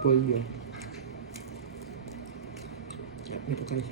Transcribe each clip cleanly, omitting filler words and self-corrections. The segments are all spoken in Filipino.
Pollo. Ito guys.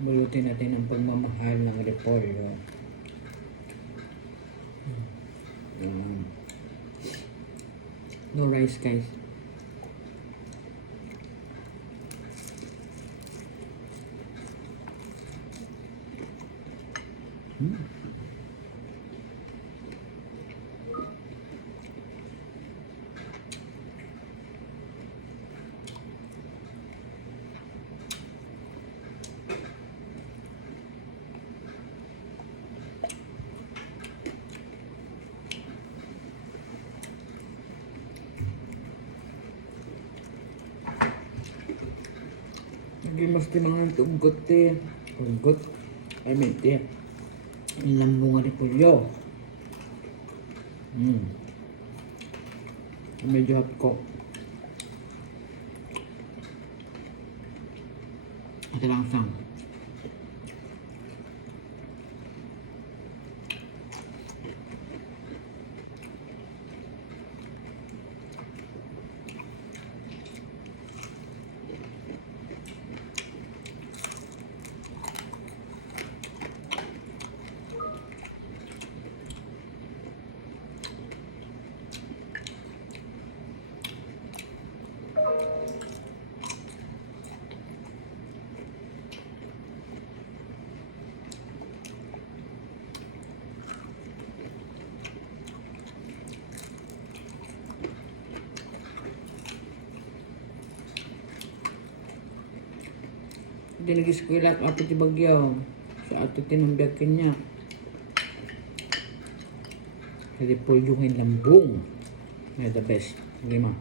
Bulutin natin ang pagmamahal ng repolyo. No rice guys. Hindi mas mga tugot eh. Tugot. Ay mente. Ilang bunga ni Pulyo. Medyo hot ko. Ito lang sang. Hindi nag-eskwela at ato ti Bagyaw. Sa ato tinambiyakin niya. Kasi pulyungin lambong. May the best. Lima.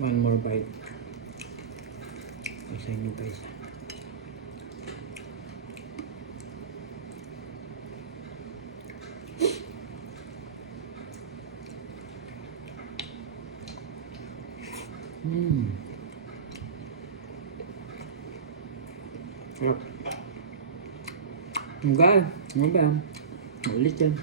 One more bite. Sa inyo guys. Sarap. Guys, ano ba? Ulit yan.